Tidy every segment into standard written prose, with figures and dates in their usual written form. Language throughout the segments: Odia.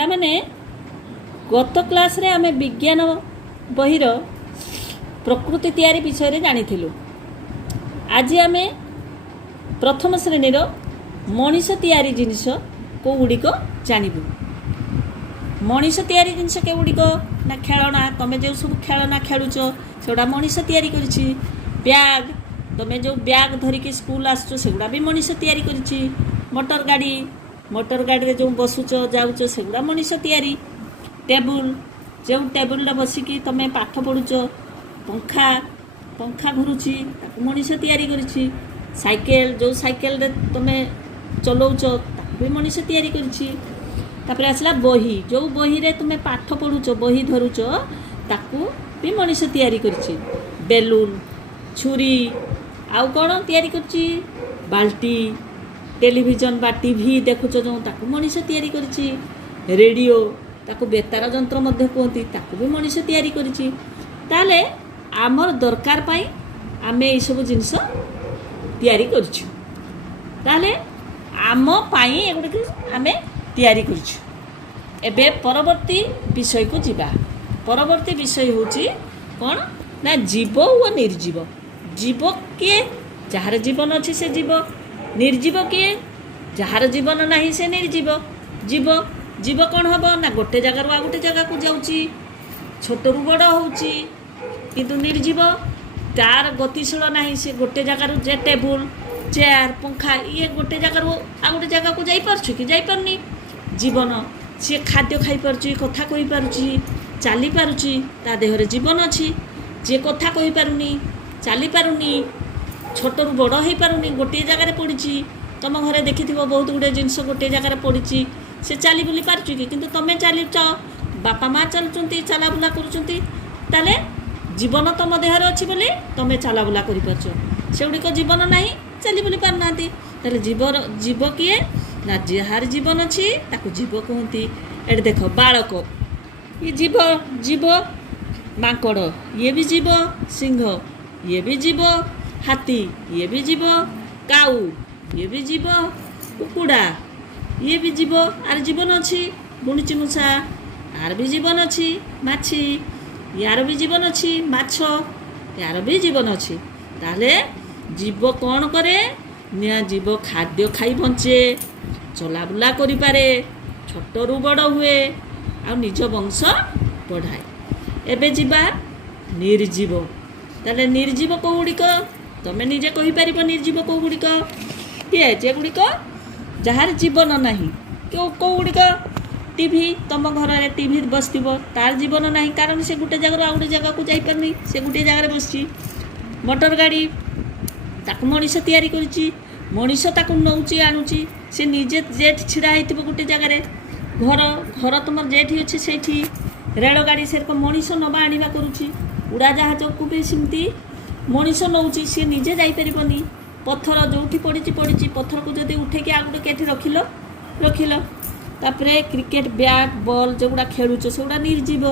ପିଲାମାନେ ଗତ କ୍ଲାସ୍ରେ ଆମେ ବିଜ୍ଞାନ ବହିର ପ୍ରକୃତି ତିଆରି ବିଷୟରେ ଜାଣିଥିଲୁ। ଆଜି ଆମେ ପ୍ରଥମ ଶ୍ରେଣୀର ମଣିଷ ତିଆରି ଜିନିଷ କେଉଁଗୁଡ଼ିକ ଜାଣିବୁ। ମଣିଷ ତିଆରି ଜିନିଷ କେଉଁଗୁଡ଼ିକ ନା ଖେଳନା, ତୁମେ ଯେଉଁ ସବୁ ଖେଳନା ଖେଳୁଛ ସେଗୁଡ଼ା ମଣିଷ ତିଆରି କରିଛି। ବ୍ୟାଗ୍, ତୁମେ ଯେଉଁ ବ୍ୟାଗ୍ ଧରିକି ସ୍କୁଲ ଆସୁଛ ସେଗୁଡ଼ା ବି ମଣିଷ ତିଆରି କରିଛି। ମୋଟର ଗାଡ଼ି, ମୋଟର ଗାଡ଼ିରେ ଯେଉଁ ବସୁଛ ଯାଉଛ ସେଗୁଡ଼ା ମଣିଷ ତିଆରି। ଟେବୁଲ, ଯେଉଁ ଟେବୁଲରେ ବସିକି ତୁମେ ପାଠ ପଢ଼ୁଛ। ପଙ୍ଖା, ପଙ୍ଖା ଘୁରୁଛି ତାକୁ ମଣିଷ ତିଆରି କରିଛି। ସାଇକେଲ, ଯେଉଁ ସାଇକେଲରେ ତୁମେ ଚଲାଉଛ ତାକୁ ବି ମଣିଷ ତିଆରି କରିଛି। ତାପରେ ଆସିଲା ବହି, ଯେଉଁ ବହିରେ ତୁମେ ପାଠ ପଢ଼ୁଛ, ବହି ଧରୁଛ ତାକୁ ବି ମଣିଷ ତିଆରି କରିଛି। ବେଲୁନ, ଛୁରୀ, ଆଉ କ'ଣ ତିଆରି କରିଛି? ବାଲ୍ଟି, ଟେଲିଭିଜନ ବା ଟିଭି ଦେଖୁଛ ଯେଉଁ ତାକୁ ମଣିଷ ତିଆରି କରିଛି। ରେଡ଼ିଓ, ତାକୁ ବେତାର ଯନ୍ତ୍ର ମଧ୍ୟ କୁହନ୍ତି, ତାକୁ ବି ମଣିଷ ତିଆରି କରିଛି। ତାହେଲେ ଆମର ଦରକାର ପାଇଁ ଆମେ ଏଇସବୁ ଜିନିଷ ତିଆରି କରିଛୁ। ତାହେଲେ ଆମ ପାଇଁ ଏଗୁଡ଼ିକ ଆମେ ତିଆରି କରିଛୁ। ଏବେ ପରବର୍ତ୍ତୀ ବିଷୟକୁ ଯିବା। ପରବର୍ତ୍ତୀ ବିଷୟ ହେଉଛି କ'ଣ ନା ଜୀବ ଓ ନିର୍ଜୀବ। ଜୀବ କିଏ? ଯାହାର ଜୀବନ ଅଛି ସେ ଜୀବ। ନିର୍ଜୀବ କିଏ? ଯାହାର ଜୀବନ ନାହିଁ ସେ ନିର୍ଜୀବ। ଜୀବ, ଜୀବ କ'ଣ ହେବ ନା ଗୋଟେ ଜାଗାରୁ ଆଉ ଗୋଟେ ଜାଗାକୁ ଯାଉଛି, ଛୋଟରୁ ବଡ଼ ହେଉଛି। କିନ୍ତୁ ନିର୍ଜୀବ, ତାର ଗତିଶୀଳ ନାହିଁ, ସେ ଗୋଟେ ଜାଗାରୁ ଯେ ଟେବୁଲ, ଚେୟାର, ପଙ୍ଖା ଇଏ ଗୋଟେ ଜାଗାରୁ ଆଉ ଗୋଟେ ଜାଗାକୁ ଯାଇପାରୁଛି କି? ଯାଇପାରୁନି। ଜୀବନ, ସିଏ ଖାଦ୍ୟ ଖାଇପାରୁଛି, କଥା କହିପାରୁଛି, ଚାଲିପାରୁଛି, ତା ଦେହରେ ଜୀବନ ଅଛି। ଯିଏ କଥା କହିପାରୁନି, ଚାଲିପାରୁନି, ଛୋଟରୁ ବଡ଼ ହେଇପାରୁନି, ଗୋଟିଏ ଜାଗାରେ ପଡ଼ିଛି। ତୁମ ଘରେ ଦେଖିଥିବ ବହୁତ ଗୁଡ଼ିଏ ଜିନିଷ ଗୋଟିଏ ଜାଗାରେ ପଡ଼ିଛି, ସେ ଚାଲି ବୁଲି ପାରୁଛି କି? କିନ୍ତୁ ତୁମେ ଚାଲିଛ, ବାପା ମା ଚାଲୁଛନ୍ତି, ଚାଲାବୁଲା କରୁଛନ୍ତି। ତାହେଲେ ଜୀବନ ତୁମ ଦେହରେ ଅଛି ବୋଲି ତୁମେ ଚାଲାବୁଲା କରିପାରୁଛ। ସେଗୁଡ଼ିକ ଜୀବନ ନାହିଁ, ଚାଲି ବୁଲି ପାରୁନାହାନ୍ତି। ତାହେଲେ ଜୀବ କିଏ? ନା ଯାହାର ଜୀବନ ଅଛି ତାକୁ ଜୀବ କୁହନ୍ତି। ଏଠି ଦେଖ, ବାଳକ ଇଏ ଜୀବ। ଜୀବ, ମାଙ୍କଡ଼ ଇଏ ବି ଜୀବ। ସିଂହ ଇଏ ବି ଜୀବ। ହାତୀ ଇଏ ବି ଜୀବ। କାଉ ଇଏ ବି ଜୀବ। କୁକୁଡ଼ା ଇଏ ବି ଜୀବ, ଆର ଜୀବନ ଅଛି। ବୁଣିଚି ମୂଷା, ଆର ବି ଜୀବନ ଅଛି। ମାଛି, ୟାର ବି ଜୀବନ ଅଛି। ମାଛ, ୟାର ବି ଜୀବନ ଅଛି। ତାହେଲେ ଜୀବ କ'ଣ କରେ ନା ଜୀବ ଖାଦ୍ୟ ଖାଇ ବଞ୍ଚେ, ଚଲାବୁଲା କରିପାରେ, ଛୋଟରୁ ବଡ଼ ହୁଏ, ଆଉ ନିଜ ବଂଶ ବଢ଼ାଏ। ଏବେ ଯିବା ନିର୍ଜୀବ। ତାହେଲେ ନିର୍ଜୀବ କେଉଁଗୁଡ଼ିକ? ତୁମେ ନିଜେ କହିପାରିବ ନିର୍ଜୀବ କେଉଁଗୁଡ଼ିକ? କିଏ? ଯେଗୁଡ଼ିକ ଯାହାର ଜୀବନ ନାହିଁ। କେଉଁଗୁଡ଼ିକ? ଟିଭି, ତୁମ ଘରରେ ଟିଭି ବସିଥିବ, ତାର ଜୀବନ ନାହିଁ, କାରଣ ସେ ଗୋଟେ ଜାଗାରୁ ଆଉ ଗୋଟେ ଜାଗାକୁ ଯାଇପାରୁନି, ସେ ଗୋଟିଏ ଜାଗାରେ ବସିଛି। ମୋଟର ଗାଡ଼ି, ତାକୁ ମଣିଷ ତିଆରି କରିଛି। ମଣିଷ ତାକୁ ନେଉଛି, ଆଣୁଛି, ସେ ନିଜେ ଯେଠି ଛିଡ଼ା ହେଇଥିବ ଗୋଟେ ଜାଗାରେ। ଘର ତୁମର ଯେଠି ଅଛି ସେଇଠି। ରେଳଗାଡ଼ି ସେରକମ ମଣିଷ ନେବା ଆଣିବା କରୁଛି। ଉଡ଼ାଜାହାଜକୁ ବି ସେମିତି ମଣିଷ ନେଉଛି, ସିଏ ନିଜେ ଯାଇପାରିବନି। ପଥର ଯେଉଁଠି ପଡ଼ିଛି ପଡ଼ିଛି, ପଥରକୁ ଯଦି ଉଠେଇକି ଆଉ ଗୋଟେ କେଠି ରଖିଲ। ତାପରେ କ୍ରିକେଟ ବ୍ୟାଟ୍ ବଲ୍ ଯେଉଁଗୁଡ଼ା ଖେଳୁଛ ସେଗୁଡ଼ା ନିର୍ଜୀବ।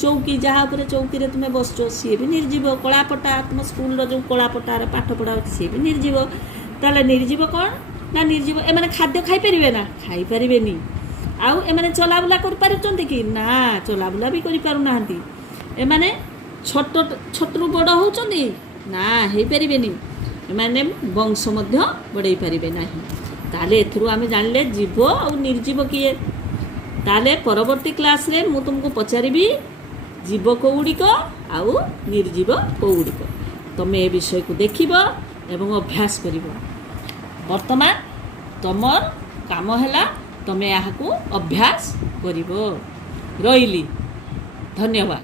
ଚୌକି, ଯାହା ଉପରେ ଚୌକିରେ ତୁମେ ବସୁଛ ସିଏ ବି ନିର୍ଜୀବ। କଳାପଟା, ତୁମ ସ୍କୁଲର ଯେଉଁ କଳାପଟାରେ ପାଠ ପଢ଼ା ହେଉଛି ସିଏ ବି ନିର୍ଜୀବ। ତାହେଲେ ନିର୍ଜୀବ କ'ଣ ନା ନିର୍ଜୀବ। ଏମାନେ ଖାଦ୍ୟ ଖାଇପାରିବେ ନା? ଖାଇପାରିବେନି। ଆଉ ଏମାନେ ଚଲାବୁଲା କରିପାରୁଛନ୍ତି କି? ନା, ଚଲାବୁଲା ବି କରିପାରୁନାହାନ୍ତି। ଏମାନେ ଛୋଟରୁ ବଡ଼ ହେଉଛନ୍ତି? ନା, ହେଇପାରିବେନି। ଏମାନେ ବଂଶ ମଧ୍ୟ ବଢ଼େଇ ପାରିବେ ନାହିଁ। ତାହେଲେ ଏଥିରୁ ଆମେ ଜାଣିଲେ ଜୀବ ଆଉ ନିର୍ଜୀବ କିଏ। ତାହେଲେ ପରବର୍ତ୍ତୀ କ୍ଲାସ୍ରେ ମୁଁ ତୁମକୁ ପଚାରିବି ଜୀବ କେଉଁଗୁଡ଼ିକ ଆଉ ନିର୍ଜୀବ କେଉଁଗୁଡ଼ିକ। ତୁମେ ଏ ବିଷୟକୁ ଦେଖିବ ଏବଂ ଅଭ୍ୟାସ କରିବ। ବର୍ତ୍ତମାନ ତୁମର କାମ ହେଲା ତୁମେ ଏହାକୁ ଅଭ୍ୟାସ କରିବ। ରହିଲି, ଧନ୍ୟବାଦ।